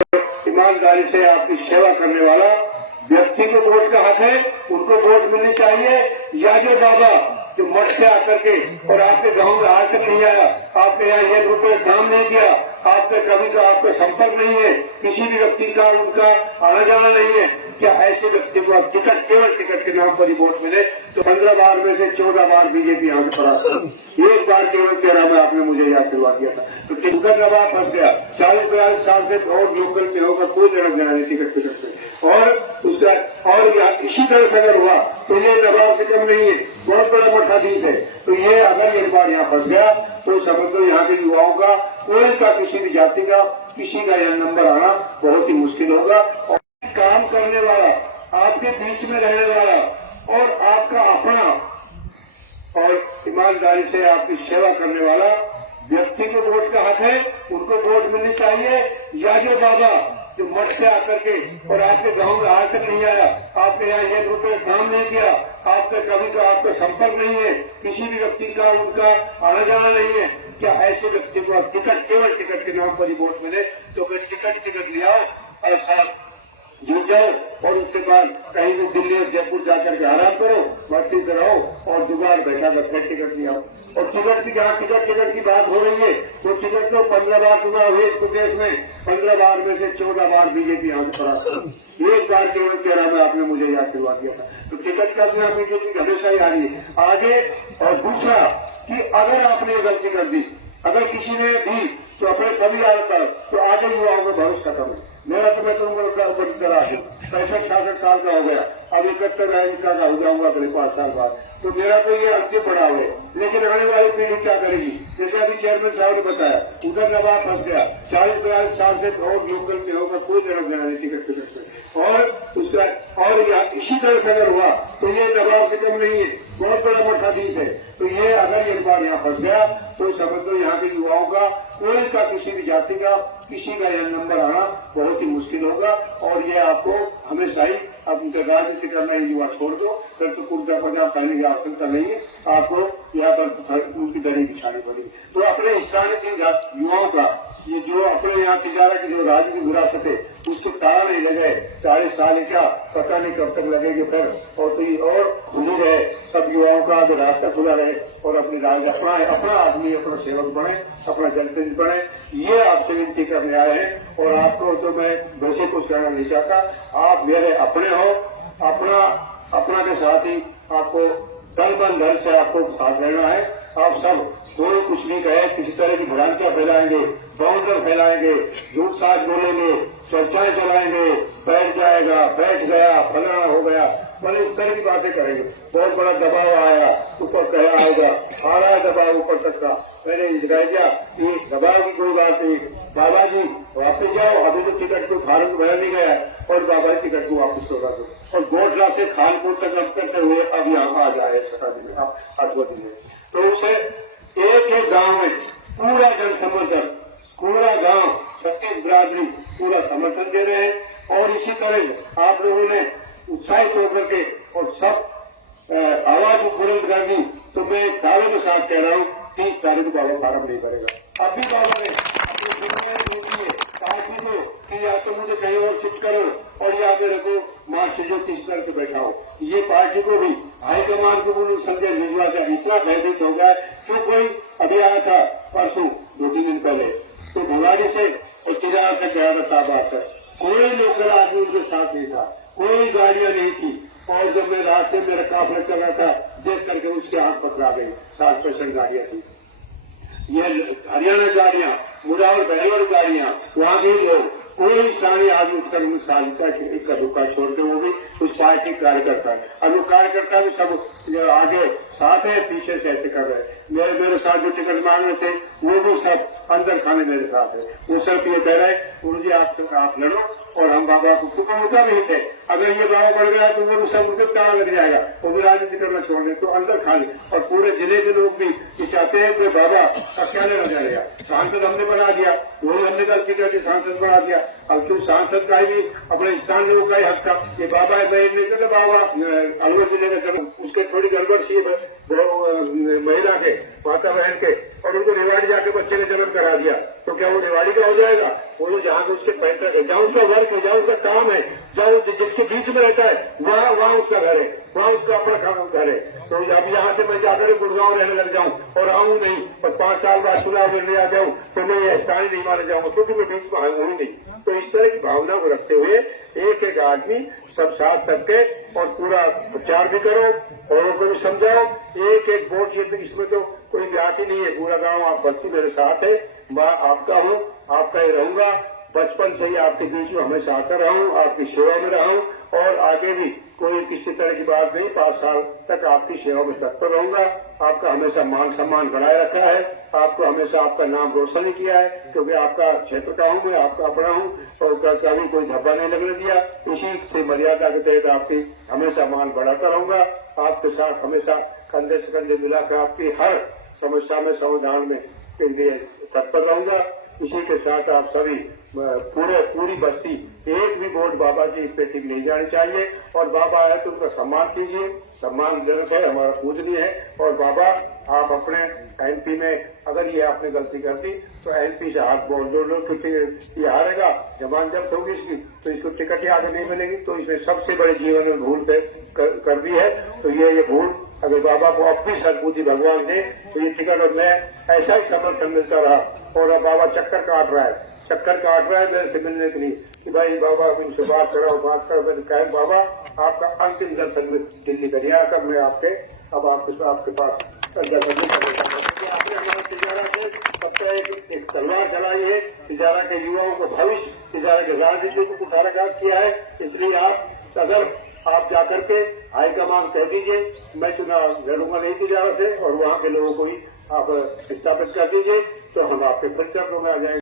ईमानदारी से आपकी सेवा करने वाला व्यक्ति को वोट का हक है, उनको वोट मिलनी चाहिए। या जो बाबा जो मठ से आकर के और आपके गांव में आज तक नहीं आया, आपके यहाँ 1 रुपये काम नहीं किया, आपके कभी का आपका संपर्क नहीं है, किसी भी व्यक्ति का उनका आना जाना नहीं है, क्या ऐसे व्यक्ति को अब टिकट केवल टिकट के नाम पर ही वोट मिले? तो 15 बार में से 14 बार बीजेपी यहाँ से पड़ा, एक बार केवल 13 में आपने मुझे याद करवा दिया था। तो टिकट नवाब फंस गया। 40-42 साल से और लोकल में होगा, कोई लेना देना नहीं टिकट से। और उसका और इसी तरह से अगर हुआ तो ये नवाब से कम नहीं है, बहुत बड़ा मठाधीश है। तो ये अगर एक बार यहाँ फंस गया तो समझ लो यहाँ के युवाओं का कोई का किसी भी जाति का किसी का यह नंबर आना बहुत ही मुश्किल होगा। और काम करने वाला, आपके बीच में रहने वाला और आपका अपना और ईमानदारी से आपकी सेवा करने वाला व्यक्ति को वोट का हक है, उनको वोट मिलनी चाहिए। या जो बाबा जो मठ से आकर के और आपके गांव में आज तक नहीं आया, आपके यहाँ 1 रुपये काम नहीं किया, आपका कभी का आपका संपर्क नहीं है, किसी भी व्यक्ति का उनका आना जाना नहीं है, क्या ऐसे व्यक्ति को अब टिकट केवल टिकट के नाम पर ही वोट मिले? तो फिर टिकट ले आओ और साथ जीत जाओ और उसके बाद कहीं भी दिल्ली और जयपुर जाकर के आराम करो, भर्ती से रहो और जुगाड़ बैठा कर फिर टिकट ले आओ। और टिकट की जहाँ टिकट की बात हो रही है तो टिकट तो 15 बार चुनाव हुए प्रदेश में, 15 बार में से 14 बार बीजेपी यहाँ से पड़ा, एक बार केवल 13 में आपने मुझे याद करवा दिया था। तो टिकट का अपना बीजेपी हमेशा ही आ रही है आगे। और दूसरा कि अगर आपने ये गलती कर दी, अगर किसी ने दी तो अपने सभी आता तो आगे युवाओं का भरोसा खत्म है। मेरा तो मैं कहूँगा करा 65-66 साल का हो गया, अब 71 का हो जाऊंगा अगले 5 साल बाद। तो मेरा तो ये अंतिम पड़ाव है, लेकिन आने वाली पीढ़ी क्या करेगी? जैसे अभी चेयरमैन साहब ने बताया, उधर नवाब फंस गया। 40-42 साल से और लोकल में होगा, कोई लेना देना नहीं टिकट से। और उसका और इसी तरह से अगर हुआ तो ये नवाब से कम नहीं है, बहुत बड़ा मठाधीश है। तो ये अगर एक बार यहाँ फंस गया तो समझ लो यहाँ के युवाओं का कोई का किसी भी जाति का किसी का यह नंबर आना बहुत ही मुश्किल होगा। और ये आपको हमेशा ही अब राजनीति करना है, युवा छोड़ दो, फिर तो कुर्ता पजामा पहनने की आवश्यकता नहीं है, आपको यहाँ पर उनकी दरी बिछानी पड़ेगी। तो अपने स्थानीय युवाओं का ये जो अपने यहाँ तिजारा की जो राजनीतिक विरासत है उसको ताला नहीं लगे, 40 साल क्या पता नहीं कब तक लगेगी फिर। और तो और खुली रहे, सब युवाओं का अगर रास्ता खुला रहे और अपनी अपना आदमी अपना सेवक बने, अपना जनप्रतिनिधि बने, ये आपसे विनती करने आए हैं। और आपको तो मैं वैसे कुछ कहना नहीं चाहता, आप मेरे अपने हो, अपना के साथ ही आपको तन मन धन से आपको साथ रहना है। आप सब कोई कुछ नहीं कहे, किसी तरह की भ्रांतियां फैलाएंगे, बाउंडर फैलाएंगे, झूठ साज बोलेंगे, चर्चाएं चलाएंगे, बैठ गया फलाना हो गया, मतलब इस तरह की बातें करेंगे। बहुत बड़ा दबाव आया, ऊपर कह आएगा, आ रहा है दबाव ऊपर तक का। मैंने कह दिया कि दबाव की कोई बात नहीं, बाबा जी वापस जाओ, अभी तो टिकट को फार्म भरा नहीं गया और बाबा टिकट को वापस होगा दो। और गोटला से खानपुर तक अब करते हुए अब यहाँ आ जाए 7 दिन में, 8 दिन में। तो उसे एक गांव में पूरा जन समर्थन, पूरा गांव 36 बिरादरी पूरा समर्थन दे रहे हैं। और इसी तरह आप लोगों ने उत्साहित होकर के और सब आवाज बुलंद कर दी। तो मैं दावे के साथ कह रहा हूँ 30 तारीख को बाबा फार्म नहीं करेगा। अभी बाबा ने अपनी पार्टी को कि या तो मुझे कहीं और शिफ्ट करो और या मेरे को मार्क्सिस्ट तीस करके बैठाओ। ये पार्टी को भी हाईकमान को भी संदेश भिजवा कर इतना भयभीत हो गया। तो कोई अभी आया था परसों 2-3 दिन पहले, तो भवानी से और तिजारा तक गया था साहब आकर, कोई लोकल आदमी उनके साथ नहीं था, कोई गाड़ियां नहीं थी। और जब मैं रास्ते में काफिला चल रहा था देख करके उसके हाथ पकड़ा गई, 60% गाड़ियां थी। ये हरियाणा गाड़ियां, मुरार बहलोर गाड़ियां, वहां भी लोग, कोई स्थानीय आदमी उठकर मिसाल का धोखा छोड़ते वो भी उस पार्टी कार्यकर्ता है। अब वो कार्यकर्ता भी सब आगे साथ है, पीछे से ऐसे कर रहे हैं। मेरे साथ जो टिकट मांग रहे थे वो भी सब अंदर खाने मेरे साथ है। वो सब ये कह रहे हैं गुरु जी आप लड़ो और हम बाबा को मुद्दा नहीं थे। अगर ये बाबा बढ़ गया तो वो सब उनके कहाँ लग जाएगा, वो भी राजनीति करना छोड़ दे तो अंदर खा ले। और पूरे जिले के लोग भी ये चाहते हैं कि बाबा का क्या लेना जाएगा। सांसद हमने बना दिया, वही हमने गलती करके सांसद बना दिया। अब क्यों सांसद का ही अपने स्थान लोगों का ही हक था। ये बाबा नहीं कहते बाबा अलवर जिले का उसके थोड़ी गड़बड़ सी है। महिला के, माता बहन के, और उनको रेवाड़ी जाके बच्चे ने जन्म करा दिया, तो क्या वो रेवाड़ी का हो जाएगा? वो जो जहाँ उसके पैसा है, जहाँ उसका वर्क है, जहाँ उसका काम है, जहाँ जिसके बीच में रहता है, वहाँ उसका घर है, वहाँ उसका अपना घर है। तो अब यहाँ से मैं जाकर गुड़गांव रहने लग जाऊँ और आऊँ नहीं, और 5 साल बाद चुनाव लड़ने आ जाऊँ तो मैं स्थानीय नहीं माना जाऊंगा, क्योंकि मैं बीच में हूँ नहीं। तो इस तरह की भावना को रखते हुए एक एक आदमी सब साथ करके और पूरा प्रचार भी करो, औरों को भी समझाओ। एक एक वोट, ये इसमें तो कोई जाति नहीं है, पूरा गांव आप बस्ती मेरे साथ है, मैं आपका हूँ, आपका ही रहूंगा। बचपन से ही आपके बीच में हमेशा आता रहा हूँ, आपकी सेवा में रहा हूँ, और आगे भी कोई किसी तरह की बात नहीं, 5 साल तक आपकी सेवा में तत्पर रहूंगा। आपका हमेशा मान सम्मान बनाए रखा है, आपको हमेशा आपका नाम रोशन किया है, क्योंकि आपका क्षेत्र का हूँ, मैं आपका अपना हूँ, और कभी कोई धब्बा नहीं लगने दिया। इसी से मर्यादा के तहत आपकी हमेशा मान बढ़ाता रहूंगा, आपके साथ हमेशा कंधे से कंधे मिलाकर आपकी हर समस्या में समाधान में के लिए तत्पर रहूंगा। इसी के साथ आप सभी पूरी बस्ती एक भी वोट बाबा की इस पेटी नहीं जानी चाहिए, और बाबा आए तो उनका सम्मान कीजिए, सम्मानजनक है, हमारा पूजनीय है। और बाबा आप अपने एमपी में अगर ये आपने गलती कर दी तो एमपी से हाथ जोड़ लो, क्योंकि ये हारेगा, जबान जब्त होगी इसकी, तो इसको टिकट ही आगे नहीं मिलेगी। तो इसने सबसे बड़े जीवन में भूल कर दी है। तो ये भूल अगर बाबा को अब भी सद्बुद्धि भगवान दे तो ये टिकट, और मैं ऐसा ही समर्थन मिलता रहा। और अब बाबा चक्कर काट रहा है मेरे से मिलने के लिए कि भाई बाबा तुमसे बात करो। मैंने कहा बाबा आपका अंतिम दर्शन में दिल्ली दरिया कर मैं अब आपके पास आपने हमारा तिजारा से सबका एक तलवार चलाई है, तिजारा के युवाओं को भविष्य, तिजारा के राजनीति को कुठाराघात किया है। इसलिए अगर आप जाकर के हाईकमान कह दीजिए मैं चुनाव लड़ूंगा नहीं तिजारा से, और वहाँ के लोगों को ही आप स्थापित कर दीजिए, तो हम आपके परिचय में आ जाएंगे।